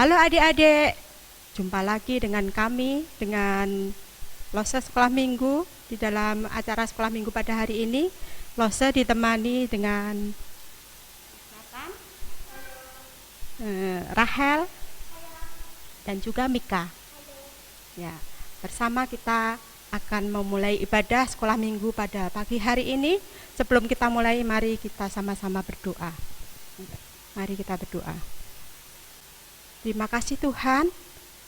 Halo adik-adik, jumpa lagi dengan kami, dengan Lose Sekolah Minggu. Di dalam acara Sekolah Minggu pada hari ini, Lose ditemani dengan Rahel dan juga Mika. Ya, bersama kita akan memulai ibadah Sekolah Minggu pada pagi hari ini. Sebelum kita mulai, mari kita sama-sama berdoa. Mari kita berdoa. Terima kasih Tuhan,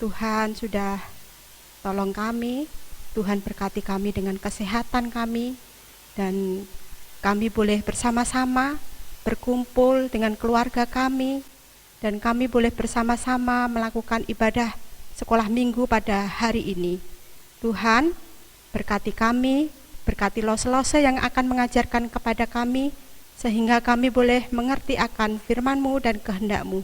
Tuhan sudah tolong kami, Tuhan berkati kami dengan kesehatan kami, dan kami boleh bersama-sama berkumpul dengan keluarga kami, dan kami boleh bersama-sama melakukan ibadah Sekolah Minggu pada hari ini. Tuhan, berkati kami, berkati Lose-Lose yang akan mengajarkan kepada kami, sehingga kami boleh mengerti akan firman-Mu dan kehendak-Mu.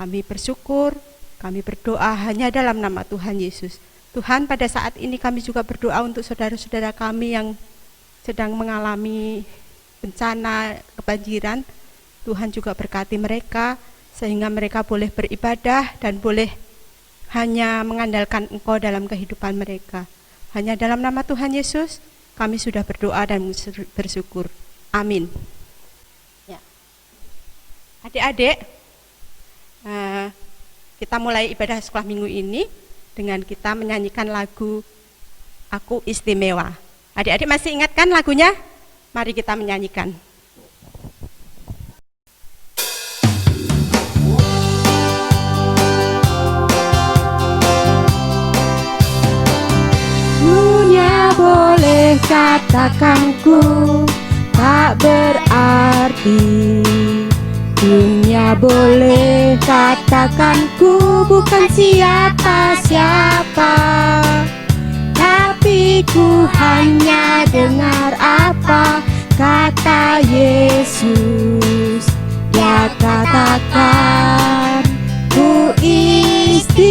Kami bersyukur, kami berdoa hanya dalam nama Tuhan Yesus. Tuhan, pada saat ini kami juga berdoa untuk saudara-saudara kami yang sedang mengalami bencana kebanjiran. Tuhan juga berkati mereka, sehingga mereka boleh beribadah dan boleh hanya mengandalkan Engkau dalam kehidupan mereka. Hanya dalam nama Tuhan Yesus, kami sudah berdoa dan bersyukur. Amin. Ya. Adik-adik, kita mulai ibadah Sekolah Minggu ini dengan kita menyanyikan lagu Aku Istimewa. Adik-adik masih ingat kan lagunya? Mari kita menyanyikan. Dunia boleh katakan ku tak berarti, dunia boleh katakan ku bukan siapa-siapa, tapi ku hanya dengar apa kata Yesus. Dia katakan ku istimewa,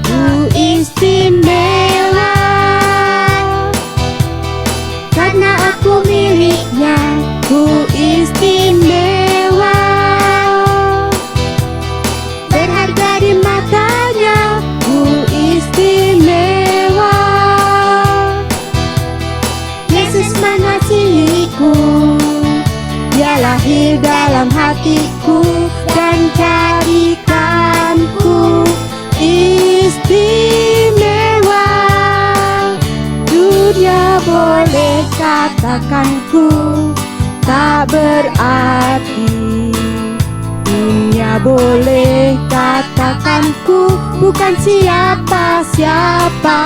ku istimewa, karena aku miliknya. Ku istimewa, berharga di matanya. Ku istimewa, Yesus mengasihiku. Dia lahir dalam hatiku dan jadikanku istimewa. Dunia boleh katakanku tak berarti, dunia boleh katakanku bukan siapa-siapa,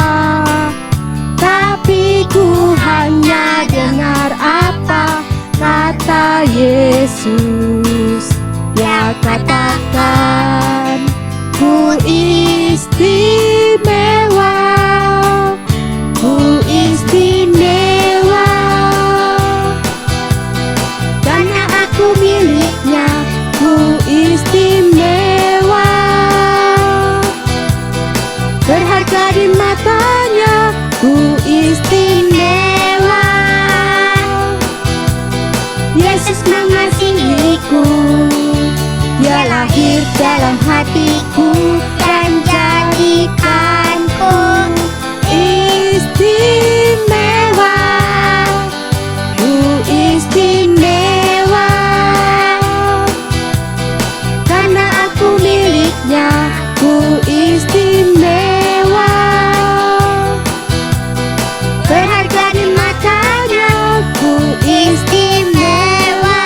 tapi ku hanya dengar apa kata Yesus. Dia katakan ku istimewa, ku istimewa, karena aku miliknya. Ku istimewa, berharga di matanya. Ku istimewa, Yesus mengasihiku. Dia lahir dalam hatiku dan jadikanku istimewa. Ku istimewa, karena aku miliknya. Ku istimewa, berharga di matanya. Ku istimewa,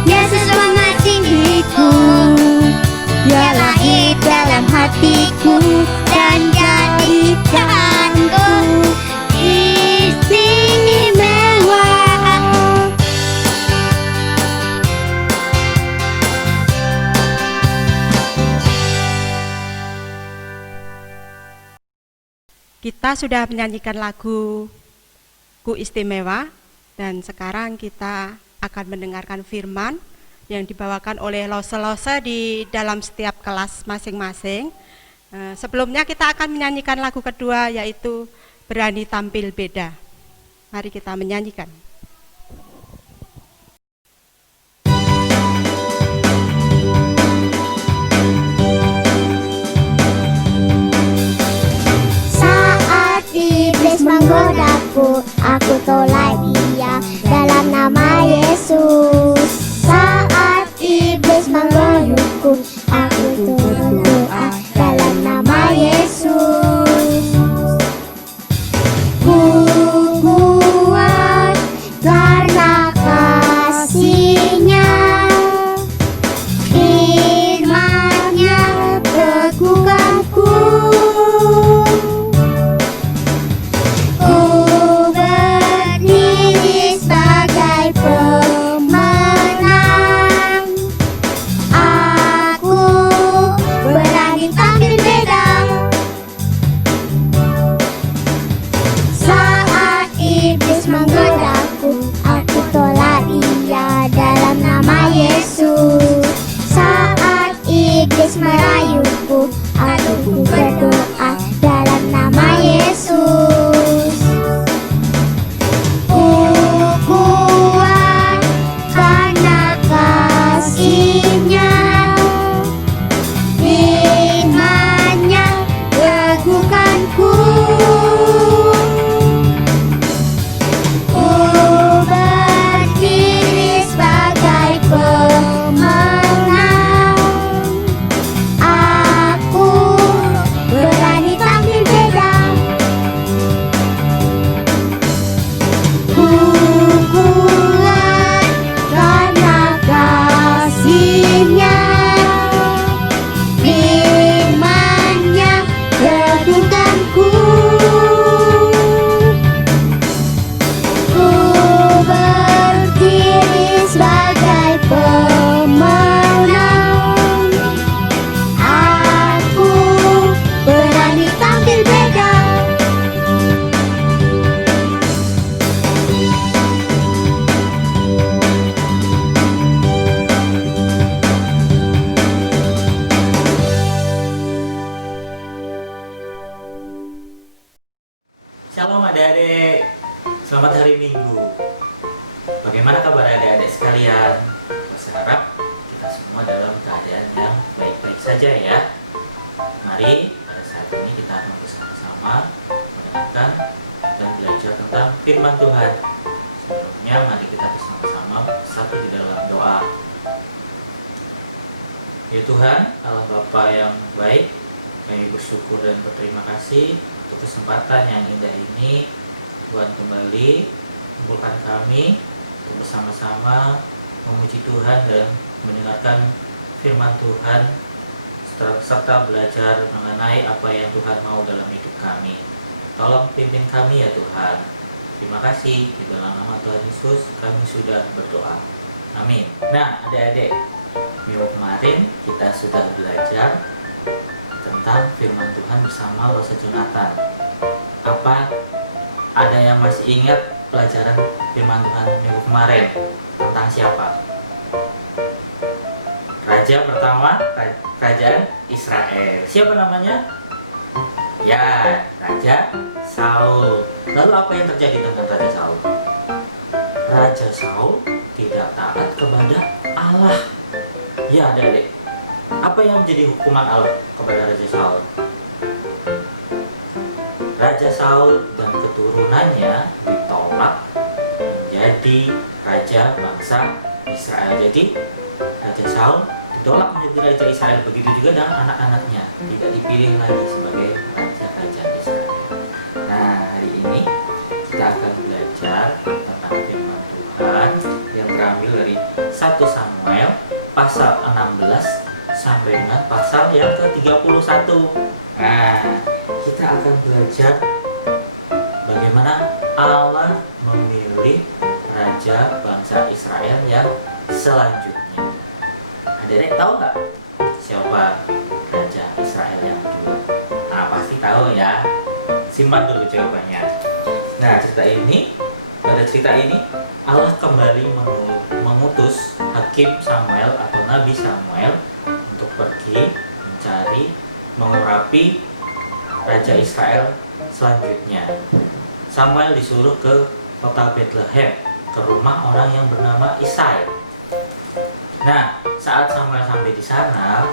Yesus mengasihiku. Dia lahir dalam hatiku dan jadikanku istimewa. Kita sudah menyanyikan lagu Ku Istimewa, dan sekarang kita akan mendengarkan firman yang dibawakan oleh Lose-Lose di dalam setiap kelas masing-masing. Sebelumnya kita akan menyanyikan lagu kedua, yaitu Berani Tampil Beda. Mari kita menyanyikan. aku tolak dia dalam nama Yesus. Saat iblis mengguyurku, aku berdoa dalam nama Yesus. Ku kuat karena kasih-Nya, firman-Nya teguhkanku. Ku berdiri sebagai pemenang. Aku berani tampil beda. Saat iblis menggodaku, aku tolak dia dalam nama Yesus. Saat iblis merayuku, aku berdoa dalam nama Yesus. Ku kuat karena kasih-Nya, firman-Nya teguhkanku. Ku berdiri sebagai pemenang. Aku berani tampil beda. Ku kuat karena kasih-Nya, firman-Nya teguhkanku. Ku berdiri sebagai pemenang. Aku berani tampil beda. Shalom adik-adik, selamat hari Minggu. Bagaimana kabar adik-adik sekalian? Saya harap kita semua dalam keadaan yang baik-baik saja ya. Mari pada saat ini kita akan bersama-sama mendengarkan dan belajar tentang firman Tuhan. Sebelumnya mari kita bersama-sama bersatu di dalam doa. Ya Tuhan, Allah Bapa yang baik, kami bersyukur dan berterima kasih untuk kesempatan yang indah ini. Tuhan kembali kumpulkan kami untuk bersama-sama memuji Tuhan dan mendengarkan firman Tuhan serta belajar mengenai apa yang Tuhan mau dalam hidup kami. Tolong pimpin kami ya Tuhan. Terima kasih, di dalam nama Tuhan Yesus kami sudah berdoa. Amin. Nah adik-adik, minggu kemarin kita sudah belajar tentang firman Tuhan bersama Rosa Jonathan. Apa ada yang masih ingat pelajaran firman Tuhan minggu kemarin? Tentang siapa? Raja pertama kerajaan Israel. Siapa namanya? Ya, Raja Saul. Lalu apa yang terjadi dengan Raja Saul? Raja Saul tidak taat kepada Allah. Ya adik-adik, apa yang menjadi hukuman Allah kepada Raja Saul? Raja Saul dan keturunannya ditolak menjadi raja bangsa Israel. Jadi Raja Saul ditolak menjadi raja Israel. Begitu juga dengan anak-anaknya, tidak dipilih lagi sebagai raja-raja Israel. Nah hari ini kita akan belajar tentang firman Tuhan yang terambil dari 1 Samuel pasal 16 sampai dengan pasal yang ke-31. Nah, kita akan belajar bagaimana Allah memilih raja bangsa Israel yang selanjutnya. Adik-adik tahu nggak siapa raja Israel yang kedua? Nah, pasti tahu ya. Simpan dulu jawabannya. Nah, pada cerita ini Allah kembali mengutus Hakim Samuel atau Nabi Samuel untuk pergi mencari, mengurapi raja Israel selanjutnya. Samuel disuruh ke kota Bethlehem, ke rumah orang yang bernama Isai. Nah, saat Samuel sampai di sana,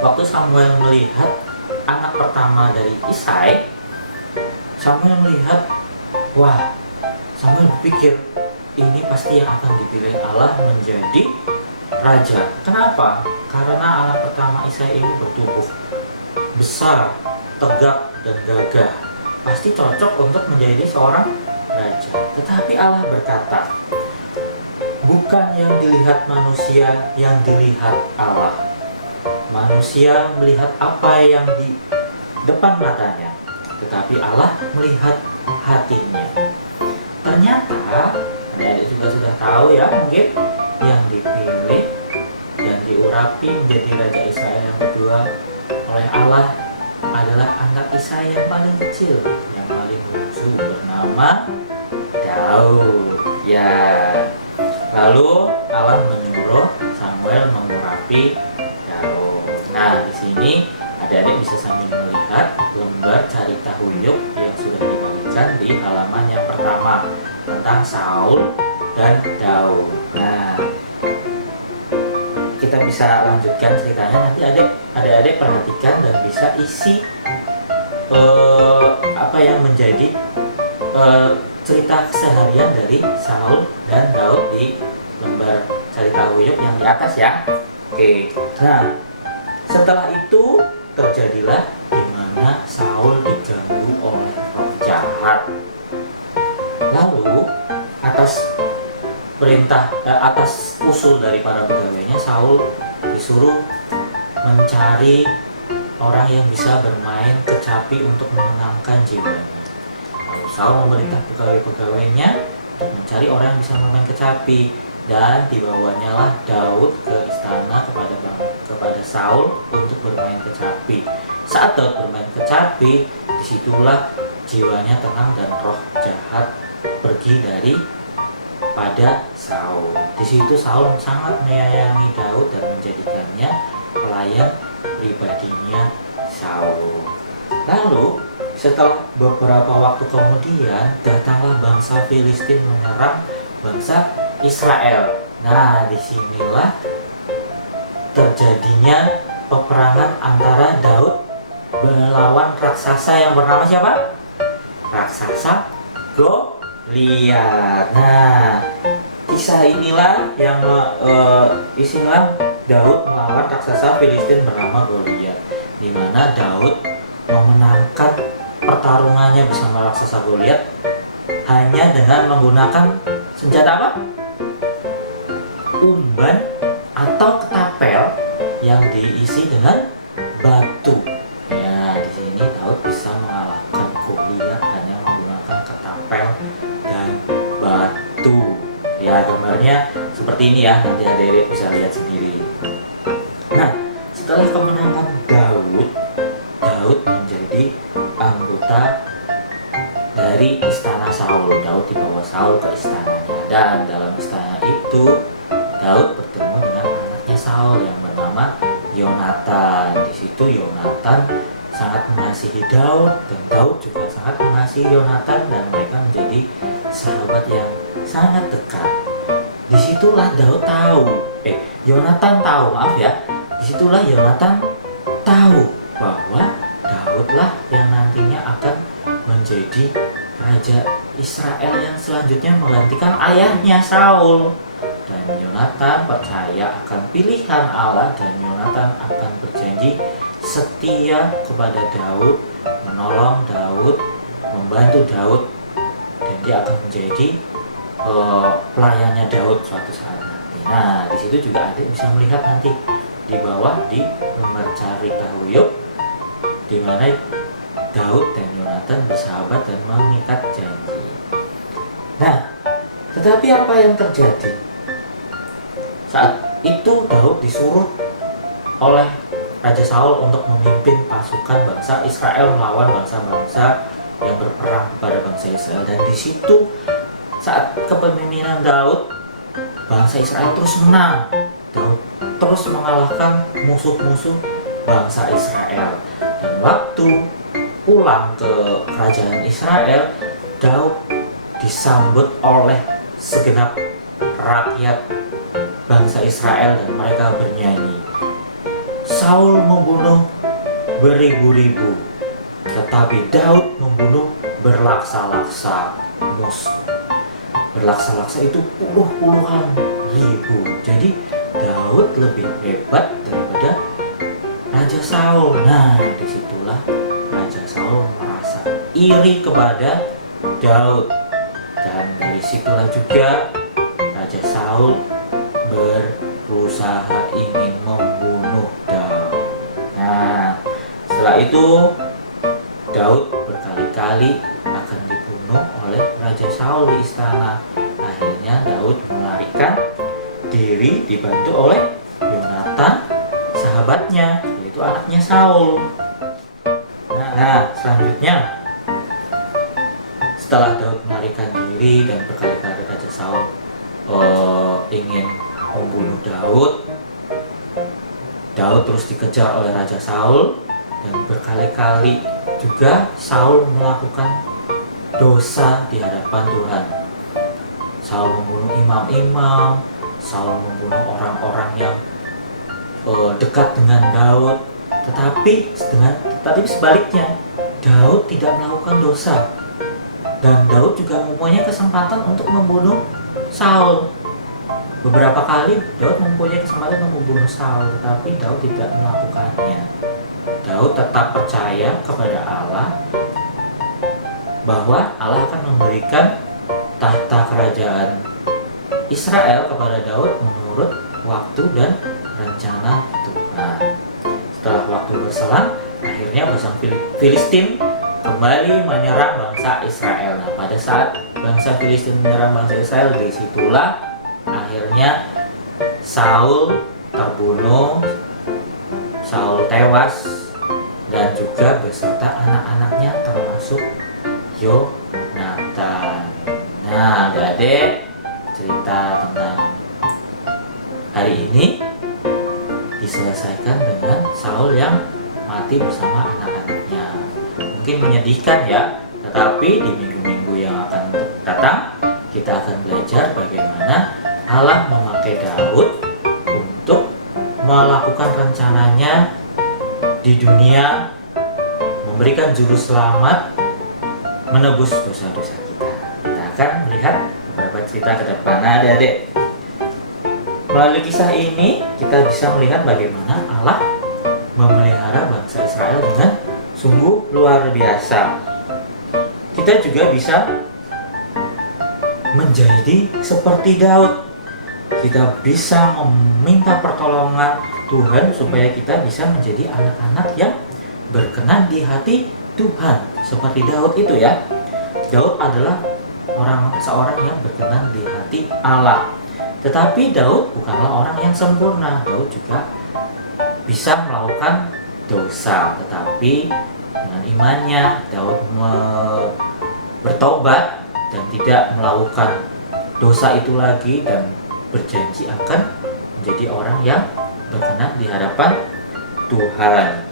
waktu Samuel melihat anak pertama dari Isai, Samuel melihat Wah, Samuel berpikir ini pasti yang akan dipilih Allah menjadi raja. Kenapa? Karena anak pertama Isai ini bertubuh besar, tegap, dan gagah. Pasti cocok untuk menjadi seorang raja. Tetapi Allah berkata, bukan yang dilihat manusia yang dilihat Allah. Manusia melihat apa yang di depan matanya, tetapi Allah melihat hatinya. Ternyata adik-adik juga sudah tahu ya, mungkin yang dipilih, yang diurapi menjadi Raja Israel yang kedua oleh Allah adalah anak Isai yang paling kecil, yang paling lucu, bernama Daud. Ya, lalu Allah menyuruh Samuel mengurapi Daud. Nah, di sini adik-adik bisa sambil melihat lembar carita Huyuk yang sudah dibagikan di halaman yang pertama tentang Saul dan Daud. Nah, kita bisa lanjutkan ceritanya, nanti adik-adik perhatikan dan bisa isi apa yang menjadi cerita keseharian dari Saul dan Daud di lembar carita Huyuk yang di atas ya. Oke. Nah, setelah itu terjadilah di mana Saul diganggu oleh roh jahat. Lalu atas usul dari para pegawainya, Saul disuruh mencari orang yang bisa bermain kecapi untuk menenangkan jiwanya. Lalu Saul memerintah pegawai-pegawainya untuk mencari orang yang bisa bermain kecapi, dan dibawanya lah Daud ke istana kepada Saul untuk bermain kecapi. Saat Daud bermain kecapi, disitulah jiwanya tenang dan roh jahat pergi dari pada Saul. Di situ Saul sangat menyayangi Daud dan menjadikannya pelayan pribadinya Saul. Lalu setelah beberapa waktu kemudian, datanglah bangsa Filistin menyerang bangsa Israel. Nah, disinilah terjadinya peperangan antara Daud melawan raksasa yang bernama siapa? Raksasa Goliat. Nah, kisah inilah yang isinya Daud melawan raksasa Filistin bernama Goliat, di mana Daud memenangkan pertarungannya bersama raksasa Goliat hanya dengan menggunakan senjata apa? Umban atau ketapel yang diisi dengan batu. Ya, di sini Daud bisa mengalahkan Goliat hanya menggunakan ketapel dan batu. Ya, gambarnya seperti ini ya, nanti adik-adik bisa lihat sendiri. Nah, setelah kemenangan Daud menjadi anggota dari istana Saul. Daud dibawa Saul ke istananya, dan dalam istana itu Daud bertemu dengan anaknya Saul yang bernama Yonatan. Di situ Yonatan sangat mengasihi Daud, dan Daud juga sangat mengasihi Yonatan, dan mereka menjadi sahabat yang sangat dekat. Disitulah Yonatan tahu bahwa Daudlah yang nantinya akan menjadi raja Israel yang selanjutnya menggantikan ayahnya Saul. Dan Yonatan percaya akan pilihan Allah, dan Yonatan akan berjanji setia kepada Daud, menolong Daud, membantu Daud, dan dia akan menjadi pelayannya Daud suatu saat nanti. Nah, di situ juga adik bisa melihat nanti di bawah di lembar carita Huyuk, di mana Daud dan Yonatan bersahabat dan mengikat janji. Nah, tetapi apa yang terjadi? Saat itu Daud disuruh oleh Raja Saul untuk memimpin pasukan bangsa Israel melawan bangsa-bangsa yang berperang kepada bangsa Israel. Dan di situ saat kepemimpinan Daud, bangsa Israel terus menang. Daud terus mengalahkan musuh-musuh bangsa Israel. Dan waktu pulang ke kerajaan Israel, Daud disambut oleh segenap rakyat bangsa Israel, dan mereka bernyanyi, Saul membunuh beribu-ribu, tetapi Daud membunuh berlaksa-laksa. mus, berlaksa-laksa itu puluhan ribu. Jadi Daud lebih hebat daripada Raja Saul. Nah, disitulah Raja Saul merasa iri kepada Daud, dan dari situlah juga Raja Saul berusaha ingin membunuh Daud. Nah, setelah itu Daud berkali-kali akan dibunuh oleh Raja Saul di istana. Akhirnya Daud melarikan diri dibantu oleh Yonatan, sahabatnya, yaitu anaknya Saul. Nah, selanjutnya setelah Daud melarikan diri dan berkali-kali Raja Saul ingin membunuh Daud, Daud terus dikejar oleh Raja Saul, dan berkali-kali juga Saul melakukan dosa di hadapan Tuhan. Saul membunuh imam-imam, Saul membunuh orang-orang yang dekat dengan Daud, tetapi sebaliknya Daud tidak melakukan dosa, dan Daud juga mempunyai kesempatan untuk membunuh Saul. Beberapa kali Daud mempunyai kesempatan untuk membunuh Saul, tetapi Daud tidak melakukannya. Daud tetap percaya kepada Allah bahwa Allah akan memberikan tahta kerajaan Israel kepada Daud menurut waktu dan rencana Tuhan. Setelah waktu berselang, akhirnya bangsa Filistin kembali menyerang bangsa Israel. Nah, pada saat bangsa Filistin menyerang bangsa Israel, disitulah akhirnya Saul terbunuh, Saul tewas, dan juga beserta anak-anaknya termasuk Yonatan. Nah, adik-adik, cerita tentang hari ini diselesaikan dengan Saul yang mati bersama anak-anaknya. Mungkin menyedihkan ya, tetapi di minggu-minggu yang akan datang kita akan belajar bagaimana Allah memakai Daud untuk melakukan rencananya di dunia, memberikan juru selamat, menebus dosa-dosa kita. Kita akan melihat beberapa cerita ke depan. Nah, adik-adik, melalui kisah ini kita bisa melihat bagaimana Allah memelihara bangsa Israel dengan sungguh luar biasa. Kita juga bisa menjadi seperti Daud. Kita bisa meminta pertolongan Tuhan supaya kita bisa menjadi anak-anak yang berkenan di hati Tuhan, seperti Daud itu ya. Daud adalah seorang yang berkenan di hati Allah. Tetapi Daud bukanlah orang yang sempurna. Daud juga bisa melakukan dosa, tetapi dengan imannya Daud bertobat dan tidak melakukan dosa itu lagi, dan berjanji akan menjadi orang yang berkenan di hadapan Tuhan.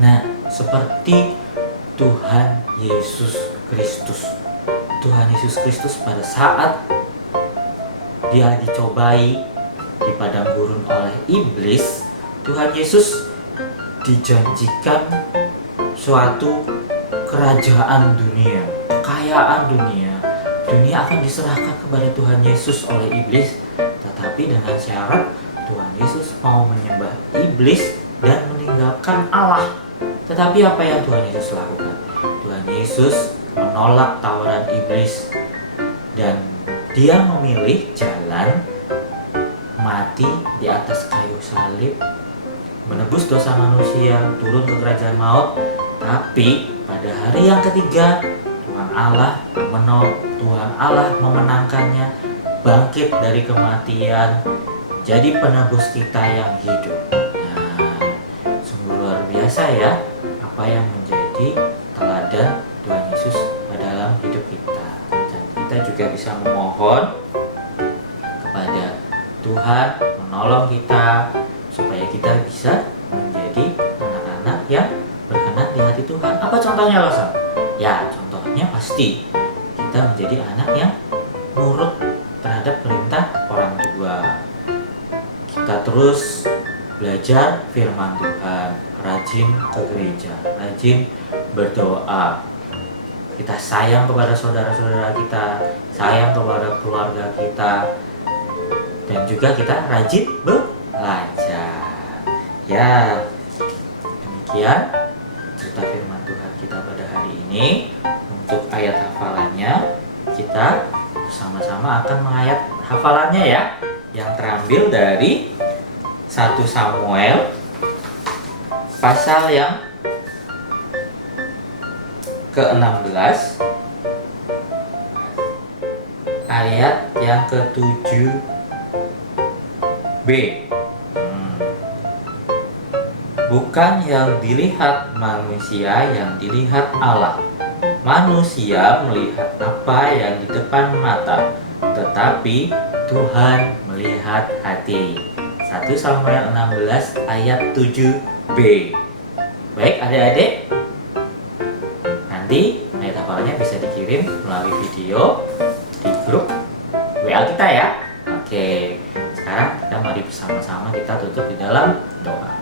Nah, seperti Tuhan Yesus Kristus. Tuhan Yesus Kristus pada saat dia dicobai di padang gurun oleh iblis, Tuhan Yesus dijanjikan suatu kerajaan dunia, kekayaan dunia. Dunia akan diserahkan kepada Tuhan Yesus oleh iblis, tetapi dengan syarat Tuhan Yesus mau menyembah iblis dan meninggalkan Allah. Tetapi apa yang Tuhan Yesus lakukan? Tuhan Yesus menolak tawaran iblis, dan dia memilih jalan mati di atas kayu salib, menebus dosa manusia, turun ke kerajaan maut. Tapi pada hari yang ketiga Tuhan Allah memenangkannya, bangkit dari kematian, jadi penebus kita yang hidup. Nah, sungguh luar biasa ya apa yang menjadi teladan Tuhan Yesus dalam hidup kita. Dan kita juga bisa memohon kepada Tuhan menolong kita supaya kita bisa menjadi anak-anak yang berkenan di hati Tuhan. Apa contohnya loh, Sam? Ya, contohnya pasti kita menjadi anak yang nurut terhadap perintah orang tua. Kita terus belajar firman Tuhan, rajin ke gereja, rajin berdoa, kita sayang kepada saudara-saudara kita, sayang kepada keluarga kita, dan juga kita rajin belajar. Ya, demikian cerita firman Tuhan kita pada hari ini. Untuk ayat hafalannya, kita bersama-sama akan menghayat hafalannya ya, yang terambil dari 1 Samuel pasal yang ke-16 ayat yang ke-7b. Bukan yang dilihat manusia yang dilihat Allah. Manusia melihat apa yang di depan mata, tetapi Tuhan melihat hati. 1 Samuel 16 ayat 7b. Baik adik-adik, nanti ayat hafalannya bisa dikirim melalui video di grup WA kita ya. Oke, sekarang kita mari bersama-sama kita tutup di dalam doa.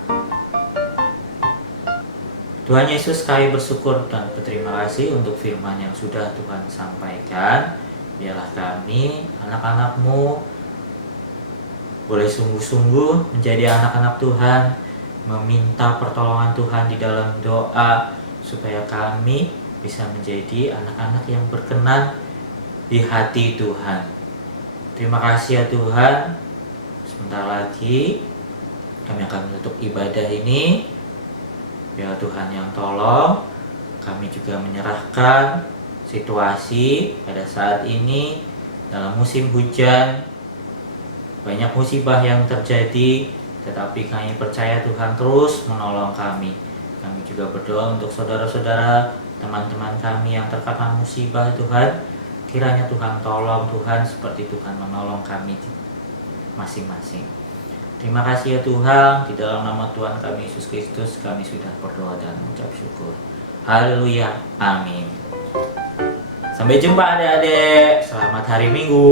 Tuhan Yesus, kami bersyukur dan berterima kasih untuk firman yang sudah Tuhan sampaikan. Biarlah kami, anak-anak-Mu, boleh sungguh-sungguh menjadi anak-anak Tuhan, meminta pertolongan Tuhan di dalam doa, supaya kami bisa menjadi anak-anak yang berkenan di hati Tuhan. Terima kasih ya Tuhan. Sebentar lagi kami akan menutup ibadah ini. Biar Tuhan yang tolong. Kami juga menyerahkan situasi pada saat ini dalam musim hujan. Banyak musibah yang terjadi, tetapi kami percaya Tuhan terus menolong kami. Kami juga berdoa untuk saudara-saudara, teman-teman kami yang terkena musibah Tuhan. Kiranya Tuhan tolong Tuhan seperti Tuhan menolong kami masing-masing. Terima kasih ya Tuhan, di dalam nama Tuhan kami Yesus Kristus kami sudah berdoa dan mengucap syukur. Haleluya, amin. Sampai jumpa adik-adik, selamat hari Minggu.